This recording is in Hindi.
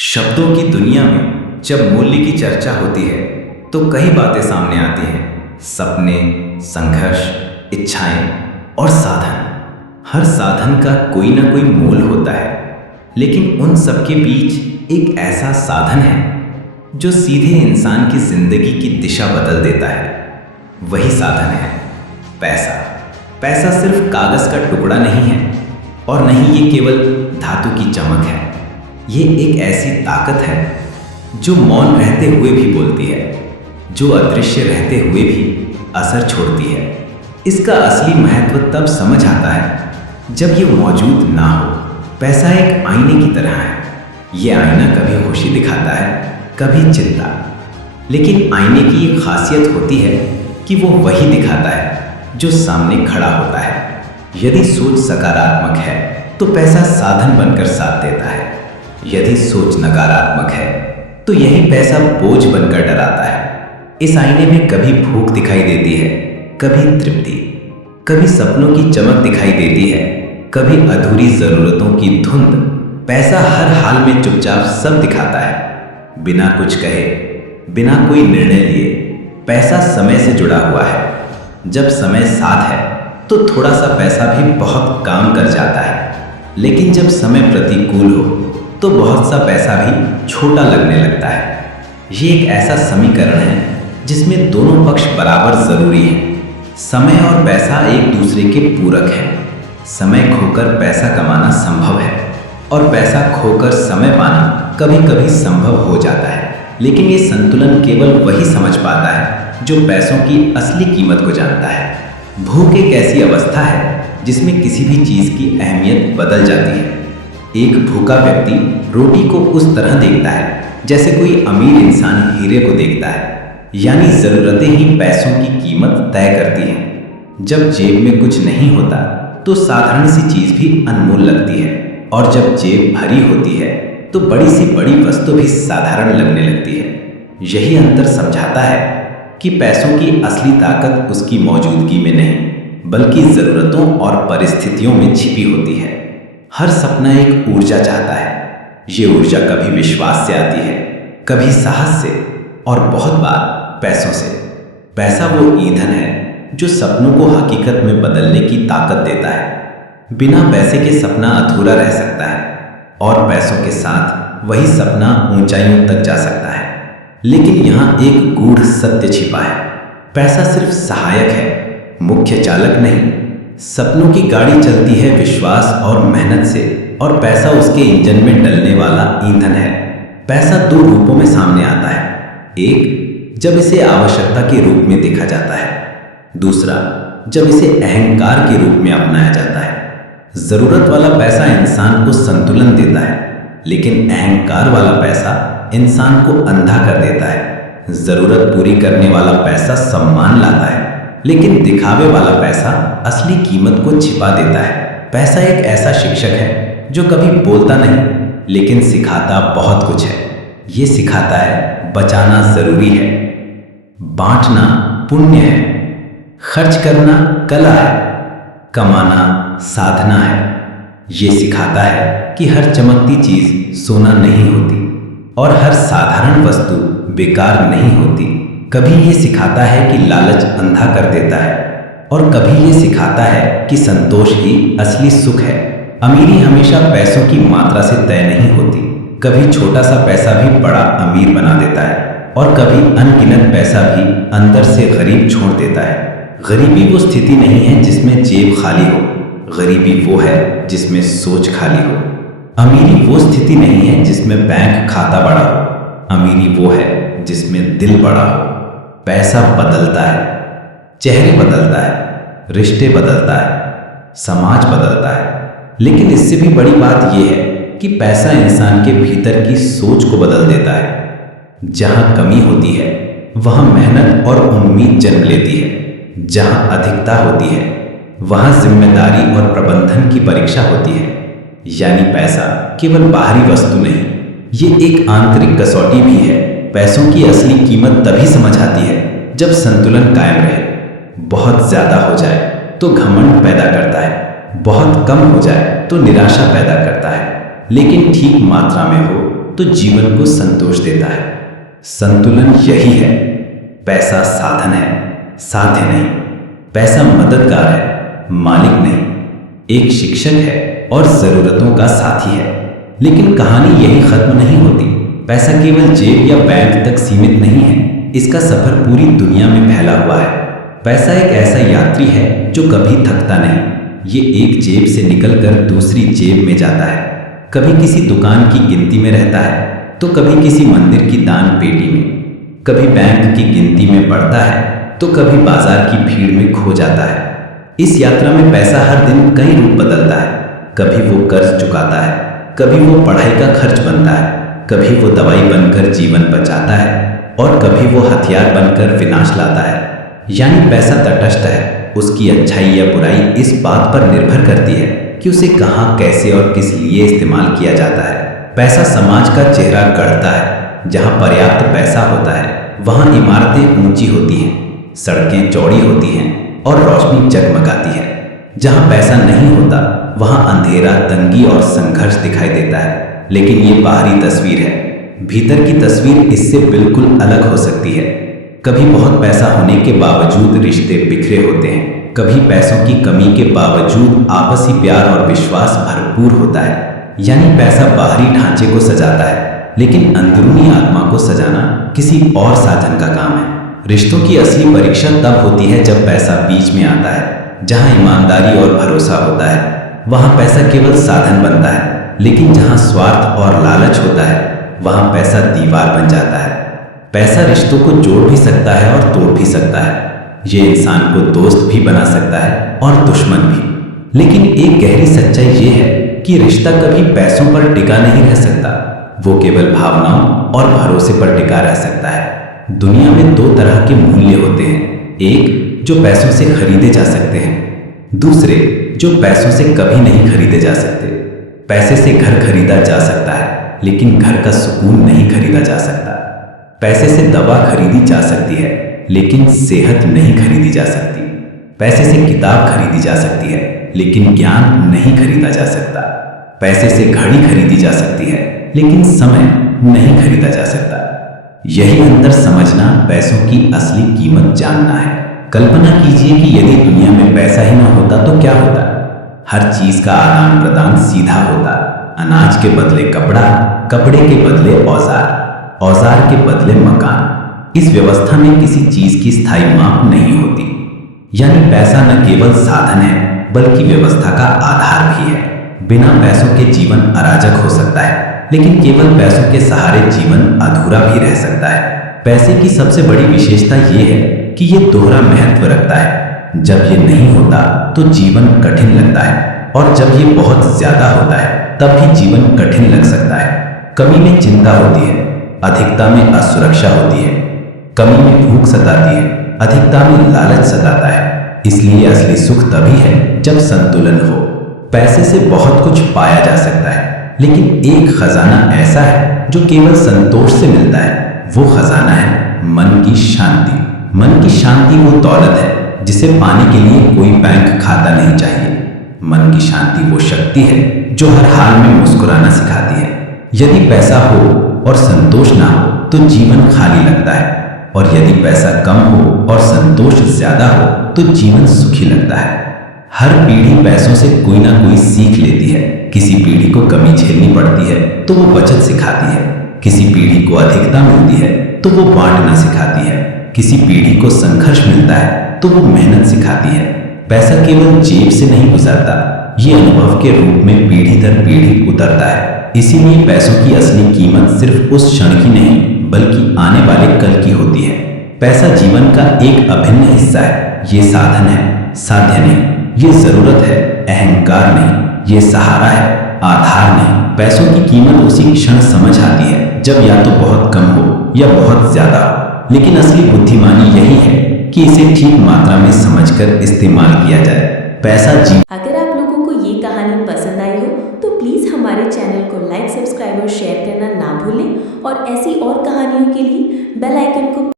शब्दों की दुनिया में जब मूल्य की चर्चा होती है तो कई बातें सामने आती हैं। सपने, संघर्ष, इच्छाएं और साधन। हर साधन का कोई ना कोई मूल होता है, लेकिन उन सब के बीच एक ऐसा साधन है जो सीधे इंसान की जिंदगी की दिशा बदल देता है। वही साधन है पैसा। पैसा सिर्फ कागज का टुकड़ा नहीं है और नहीं ये केवल धातु की चमक है। ये एक ऐसी ताकत है जो मौन रहते हुए भी बोलती है, जो अदृश्य रहते हुए भी असर छोड़ती है। इसका असली महत्व तब समझ आता है जब ये मौजूद ना हो। पैसा एक आईने की तरह है। ये आईना कभी खुशी दिखाता है, कभी चिंता, लेकिन आईने की एक खासियत होती है कि वो वही दिखाता है जो सामने खड़ा होता है। यदि सोच सकारात्मक है तो पैसा साधन बनकर साथ देता है। यदि सोच नकारात्मक है तो यही पैसा बोझ बनकर डराता है। इस आईने में कभी भूख दिखाई देती है, कभी तृप्ति, कभी सपनों की चमक दिखाई देती है, कभी अधूरी जरूरतों की धुंध। पैसा हर हाल में चुपचाप सब दिखाता है, बिना कुछ कहे, बिना कोई निर्णय लिए। पैसा समय से जुड़ा हुआ है। जब समय साथ है तो थोड़ा सा पैसा भी बहुत काम कर जाता है, लेकिन जब समय प्रतिकूल हो तो बहुत सा पैसा भी छोटा लगने लगता है। ये एक ऐसा समीकरण है जिसमें दोनों पक्ष बराबर जरूरी हैं। समय और पैसा एक दूसरे के पूरक हैं। समय खोकर पैसा कमाना संभव है और पैसा खोकर समय पाना कभी कभी संभव हो जाता है, लेकिन ये संतुलन केवल वही समझ पाता है जो पैसों की असली कीमत को जानता है। भूख एक ऐसी अवस्था है जिसमें किसी भी चीज की अहमियत बदल जाती है। एक भूखा व्यक्ति रोटी को उस तरह देखता है जैसे कोई अमीर इंसान हीरे को देखता है, यानी जरूरतें ही पैसों की कीमत तय करती हैं। जब जेब में कुछ नहीं होता तो साधारण सी चीज भी अनमोल लगती है, और जब जेब भरी होती है तो बड़ी सी बड़ी वस्तु भी साधारण लगने लगती है। यही अंतर समझाता है कि पैसों की असली ताकत उसकी मौजूदगी में नहीं, बल्कि जरूरतों और परिस्थितियों में छिपी होती है। हर सपना एक ऊर्जा चाहता है। ये ऊर्जा कभी विश्वास से आती है, कभी साहस से, और बहुत बार पैसों से। पैसा वो ईंधन है जो सपनों को हकीकत में बदलने की ताकत देता है। बिना पैसे के सपना अधूरा रह सकता है, और पैसों के साथ वही सपना ऊंचाइयों तक जा सकता है। लेकिन यहाँ एक गूढ़ सत्य छिपा है। पैसा सिर्फ सहायक है, मुख्य चालक नहीं। सपनों की गाड़ी चलती है विश्वास और मेहनत से, और पैसा उसके इंजन में डलने वाला ईंधन है। पैसा दो रूपों में सामने आता है। एक, जब इसे आवश्यकता के रूप में देखा जाता है। दूसरा, जब इसे अहंकार के रूप में अपनाया जाता है। जरूरत वाला पैसा इंसान को संतुलन देता है, लेकिन अहंकार वाला पैसा इंसान को अंधा कर देता है। जरूरत पूरी करने वाला पैसा सम्मान लाता है, लेकिन दिखावे वाला पैसा असली कीमत को छिपा देता है। पैसा एक ऐसा शिक्षक है जो कभी बोलता नहीं, लेकिन सिखाता बहुत कुछ है। ये सिखाता है बचाना जरूरी है, बांटना पुण्य है, खर्च करना कला है, कमाना साधना है। ये सिखाता है कि हर चमकती चीज सोना नहीं होती, और हर साधारण वस्तु बेकार नहीं होती। कभी ये सिखाता है कि लालच अंधा कर देता है, और कभी ये सिखाता है कि संतोष ही असली सुख है। अमीरी हमेशा पैसों की मात्रा से तय नहीं होती। कभी छोटा सा पैसा भी बड़ा अमीर बना देता है, और कभी अनगिनत पैसा भी अंदर से गरीब छोड़ देता है। गरीबी वो स्थिति नहीं है जिसमें जेब खाली हो, गरीबी वो है जिसमें सोच खाली हो। अमीरी वो स्थिति नहीं है जिसमें बैंक खाता बड़ा हो, अमीरी वो है जिसमें दिल बड़ा हो। पैसा बदलता है, चेहरे बदलता है, रिश्ते बदलता है, समाज बदलता है, लेकिन इससे भी बड़ी बात यह है कि पैसा इंसान के भीतर की सोच को बदल देता है। जहां कमी होती है वहां मेहनत और उम्मीद जन्म लेती है। जहां अधिकता होती है वहां जिम्मेदारी और प्रबंधन की परीक्षा होती है। यानी पैसा केवल बाहरी वस्तु नहीं, ये एक आंतरिक कसौटी भी है। पैसों की असली कीमत तभी समझ आती है जब संतुलन कायम रहे। बहुत ज्यादा हो जाए तो घमंड पैदा करता है, बहुत कम हो जाए तो निराशा पैदा करता है, लेकिन ठीक मात्रा में हो तो जीवन को संतोष देता है। संतुलन यही है। पैसा साधन है, साध्य नहीं। पैसा मददगार है, मालिक नहीं। एक शिक्षक है और जरूरतों का साथी है। लेकिन कहानी यही खत्म नहीं होती। पैसा केवल जेब या बैंक तक सीमित नहीं है, इसका सफर पूरी दुनिया में फैला हुआ है। पैसा एक ऐसा यात्री है जो कभी थकता नहीं। ये एक जेब से निकलकर दूसरी जेब में जाता है। कभी किसी दुकान की गिनती में रहता है, तो कभी किसी मंदिर की दान पेटी में। कभी बैंक की गिनती में बढ़ता है, तो कभी बाजार की भीड़ में खो जाता है। इस यात्रा में पैसा हर दिन कई रूप बदलता है। कभी वो कर्ज चुकाता है, कभी वो पढ़ाई का खर्च बनता है, कभी वो दवाई बनकर जीवन बचाता है, और कभी वो हथियार बनकर विनाश लाता है। यानी पैसा तटस्थ है। उसकी अच्छाई या बुराई इस बात पर निर्भर करती है कि उसे कहाँ, कैसे और किस लिए इस्तेमाल किया जाता है। पैसा समाज का चेहरा गढ़ता है। जहाँ पर्याप्त पैसा होता है, वहाँ इमारतें ऊंची होती हैं, सड़कें चौड़ी होती हैं और रोशनी जगमगाती है। जहाँ पैसा नहीं होता, वहाँ अंधेरा, तंगी और संघर्ष दिखाई देता है। लेकिन ये बाहरी तस्वीर है। भीतर की तस्वीर इससे बिल्कुल अलग हो सकती है। कभी बहुत पैसा होने के बावजूद रिश्ते बिखरे होते हैं। कभी पैसों की कमी के बावजूद आपसी प्यार और विश्वास भरपूर होता है। यानी पैसा बाहरी ढांचे को सजाता है, लेकिन अंदरूनी आत्मा को सजाना किसी और साधन का काम है। रिश्तों की असली परीक्षा तब होती है जब पैसा बीच में आता है। जहां ईमानदारी और भरोसा होता है, वहां पैसा केवल साधन बनता है। लेकिन जहां स्वार्थ और लालच होता है, वहां पैसा दीवार बन जाता है। पैसा रिश्तों को जोड़ भी सकता है और तोड़ भी सकता है। ये इंसान को दोस्त भी बना सकता है और दुश्मन भी। लेकिन एक गहरी सच्चाई ये है कि रिश्ता कभी पैसों पर टिका नहीं रह सकता। वो केवल भावनाओं और भरोसे पर टिका रह सकता है। दुनिया में दो तरह के मूल्य होते हैं। एक जो पैसों से खरीदे जा सकते हैं, दूसरे जो पैसों से कभी नहीं खरीदे जा सकते। पैसे से घर खरीदा जा सकता है, लेकिन घर का सुकून नहीं खरीदा जा सकता। पैसे से दवा खरीदी जा सकती है, लेकिन सेहत नहीं खरीदी जा सकती। पैसे से किताब खरीदी जा सकती है, लेकिन ज्ञान नहीं खरीदा जा सकता। पैसे से घड़ी खरीदी जा सकती है, लेकिन समय नहीं खरीदा जा सकता। यही अंतर समझना, पैसों की असली कीमत जानना है। कल्पना कीजिए कि यदि दुनिया में पैसा ही न होता तो क्या होता। हर चीज का आदान प्रदान सीधा होता। अनाज के बदले कपड़ा, कपड़े के बदले औजार, औजार के बदले मकान। इस व्यवस्था में किसी चीज की स्थायी माप नहीं होती। यानी पैसा न केवल साधन है, बल्कि व्यवस्था का आधार भी है। बिना पैसों के जीवन अराजक हो सकता है, लेकिन केवल पैसों के सहारे जीवन अधूरा भी रह सकता है। पैसे की सबसे बड़ी विशेषता ये है कि ये दोहरा महत्व रखता है। जब ये नहीं होता तो जीवन कठिन लगता है, और जब ये बहुत ज्यादा होता है तब भी जीवन कठिन लग सकता है। कमी में चिंता होती है, अधिकता में असुरक्षा होती है। कमी में भूख सताती है, अधिकता में लालच सताता है। इसलिए असली सुख तभी है जब संतुलन हो। पैसे से बहुत कुछ पाया जा सकता है, लेकिन एक खजाना ऐसा है जो केवल संतोष से मिलता है। वो खजाना है मन की शांति। मन की शांति वो दौलत है जिसे पाने के लिए कोई बैंक खाता नहीं चाहिए। मन की शांति वो शक्ति है जो हर हाल में मुस्कुराना सिखाती है। यदि पैसा हो और संतोष ना हो तो जीवन खाली लगता है, और यदि पैसा कम हो और संतोष ज्यादा हो तो जीवन सुखी लगता है। हर पीढ़ी पैसों से कोई ना कोई सीख लेती है। किसी पीढ़ी को कमी झेलनी पड़ती है तो वो बचत सिखाती है। किसी पीढ़ी को अधिकता मिलती है तो वो बांटना सिखाती है। किसी पीढ़ी को संघर्ष मिलता है तो वो मेहनत सिखाती है। पैसा केवल जेब से नहीं गुजरता, ये अनुभव के रूप में पीढ़ी दर पीढ़ी उतरता है। इसीलिए पैसों की असली कीमत सिर्फ उस क्षण की नहीं, बल्कि आने वाले कल की होती है। पैसा जीवन का एक अभिन्न हिस्सा है। ये साधन है, साध्य नहीं। ये जरूरत है, अहंकार नहीं। ये सहारा है, आधार नहीं। पैसों की कीमत उसी क्षण समझ आती है जब या तो बहुत कम हो या बहुत ज्यादा हो। लेकिन असली बुद्धिमानी यही है कि इसे ठीक मात्रा में समझकर इस्तेमाल किया जाए। पैसा अगर आप लोगों को ये कहानी पसंद आई हो तो प्लीज़ हमारे चैनल को लाइक, सब्सक्राइब और शेयर करना ना भूलें, और ऐसी और कहानियों के लिए बेल आइकन को